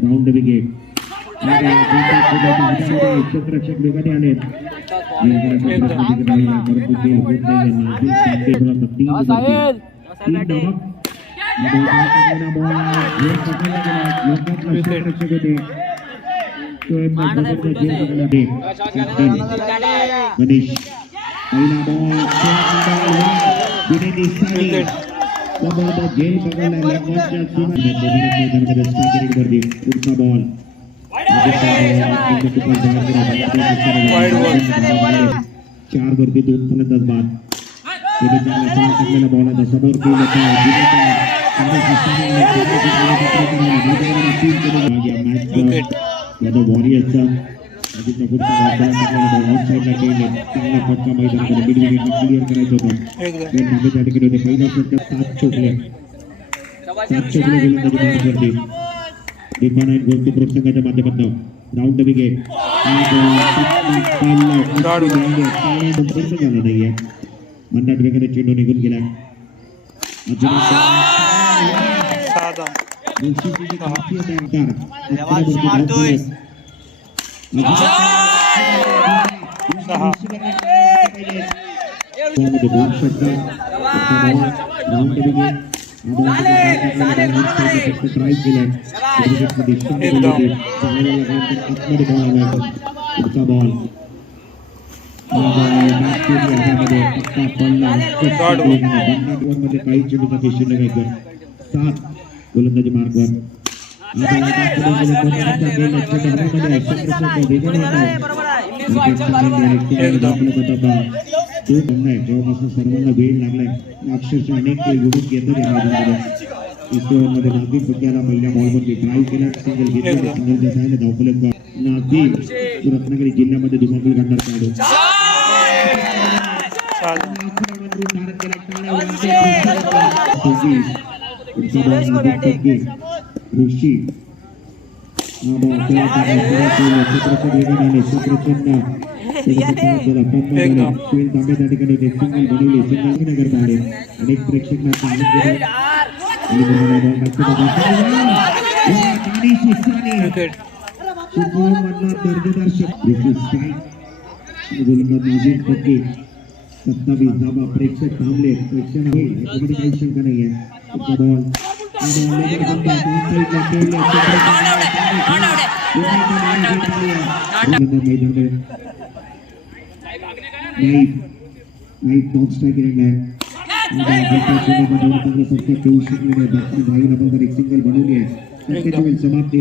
round wicket क्षेत्ररक्षक वेगाने आले गणेश पहिला बॉल जेल पुढचा बॉल 4 वरती 2 फलंदाज बाद बॉल आता समोर वॉरियर्सचा साईडला केले चांगला फटका मैदानामध्ये मिड विकेट क्लिअर करायचं होतं त्या ठिकाणी होते पहिल्या षटकात 7 चोकले गोलंदाजी डिफानाईट गोलकी प्रोत्साहनाच्या माध्यमातून राऊंड विकेट झाला नाहीये मन्नाट वेगाने चेंडू निघून गेला काही चेंडूसाठी शिल्लक 7 गोलंदाजी मार्कवर जेव्हापासून सर्वांना वेळ लागलाय अक्षरशः अनेक युवक येतात या मैदानामध्ये नागदी फटक्याला पहिल्या बॉलमध्ये ड्राईव्ह केला सिंगल घेतला सिंगलच्या सहाय्याने धावफलक नागदी रत्नागिरी जिल्ह्यामध्ये धुमाकूळ घडणार खेळाडू ऋषी अनेक प्रेक्षकांना प्रेक्षक थांबले प्रेक्षक काही शंका नाही आहे बॉल सिंगल बनवली आहे समाप्ती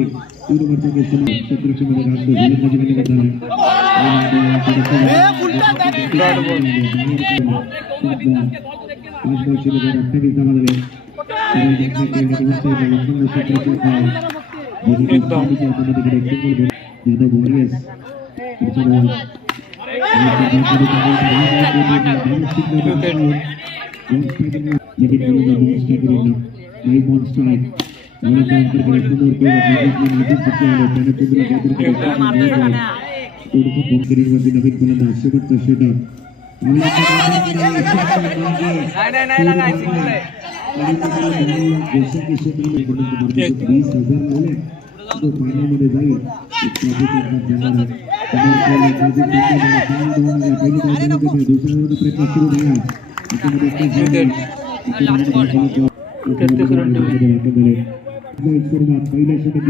पहिल्या षटक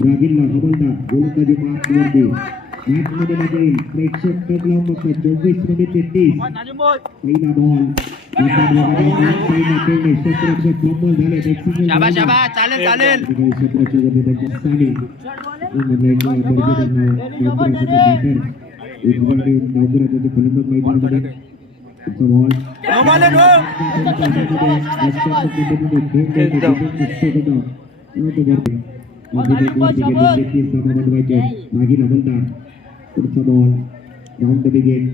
रागिल्ला हवालदार गोलंदाजी मार्कवरती मॅचमध्ये मजा येईल प्रेक्षक टक लावून बघतात 24 मध्ये 33 पहिला बॉल क्षेत्ररक्षक फंबल झाले फलंदाज मैदानामध्ये बनवायचे मागी हवलदार पुढचा बॉल राऊंड द विकेट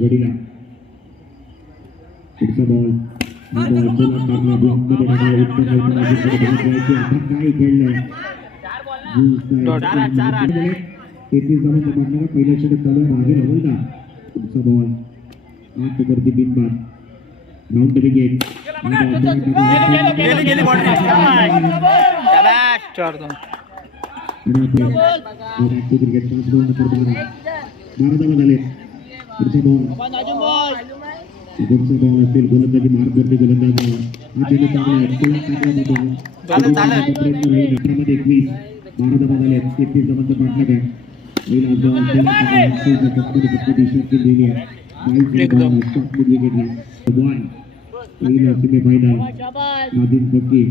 घडीला पुढचा बॉल काय खेळलंय पहिल्या षटक चालू आहे मागे हवलदार पुढचा बॉल 8 वरती बिनबाद राऊंड विकेट क्रिकेट 5 बॉल नंतर 12 धावा झाले पुढचा बॉल पुढचा बॉल असेल गोलंदाजी मार्गदर्शक गोलंदाज हा चेंडू चांगला आहे प्रयत्न राहील 21 12 धावा झाले 33 धावांचा पाठलाग आहे सेमीफायनल नादिम फकी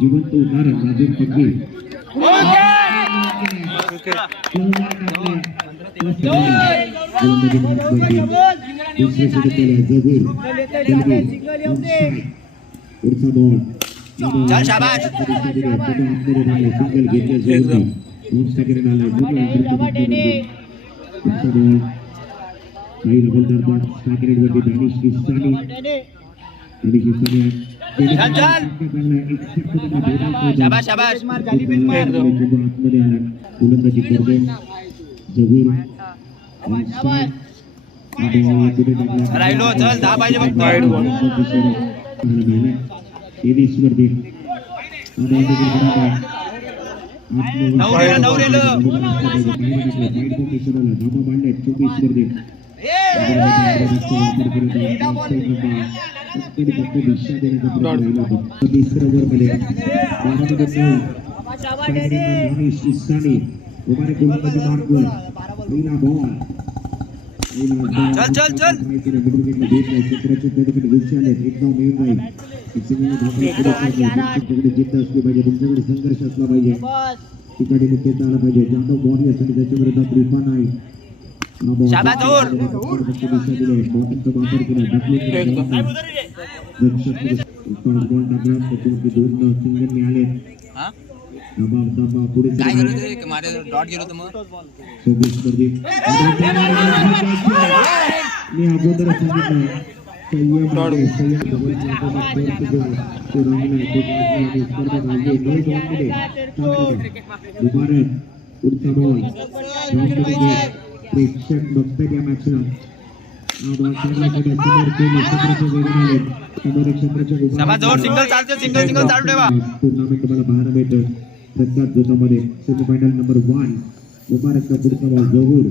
जिवंत उदाहरण नादिम फकी पुढचा बॉल सिंगल घेतलं काही हवलदार स्ट्राईक दानिश इस्सानी गोलंदाजी करतोय जहूर तिसऱ्या ओव्हर मध्ये 12 उभारे गोलंदाजी मार्गवर पहिला बॉल जिद्द असली पाहिजे तुमच्याकडे संघर्ष असला पाहिजे ठिकाणी मुख्य आला पाहिजे जाधव वॉरियर्स आणि त्याच्या विरोधात रिफान आहे वापर केला दोन सिंगल मिळाले पुढे मी अगोदर सांगितलं पुढचा बॉल प्रेक्षक बघतात या मॅचला टुर्नामेंट तुम्हाला पाहायला मिळतं प्रत्येक जोतामध्ये सेमीफायनल नंबर 1 मुबारकचा पुढचा बॉल जहूर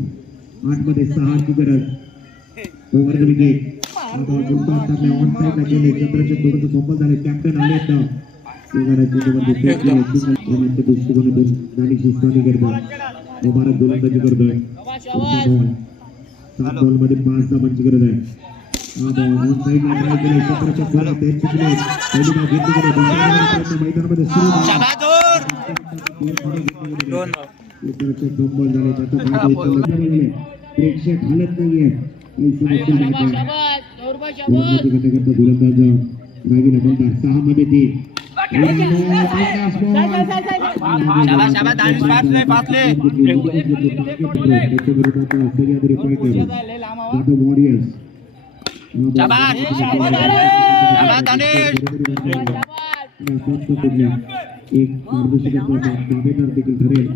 8 मध्ये 6 ची गरज ओव्हर द विकेट ऑन साइडला गेले चंद्रचंद थोडंसं सोपं झाले कॅप्टन आले दृष्टिकोनातून दानिश इस्लामी करतात मुबारक गोलंदाजी करतोय पुढचा बॉल 7 बॉल मध्ये 5 धावांची गरज आहे ऑन साइडला ट्राय केले चंद्रचंद थोडं ते चुकले पहिली धाव घेतली गेली मैदानामध्ये सुरू प्रेक्षक हालत नाहीये गोलंदाज रागीला बोलतात 6 मध्ये 3 एक दावेदार देखील ठरेल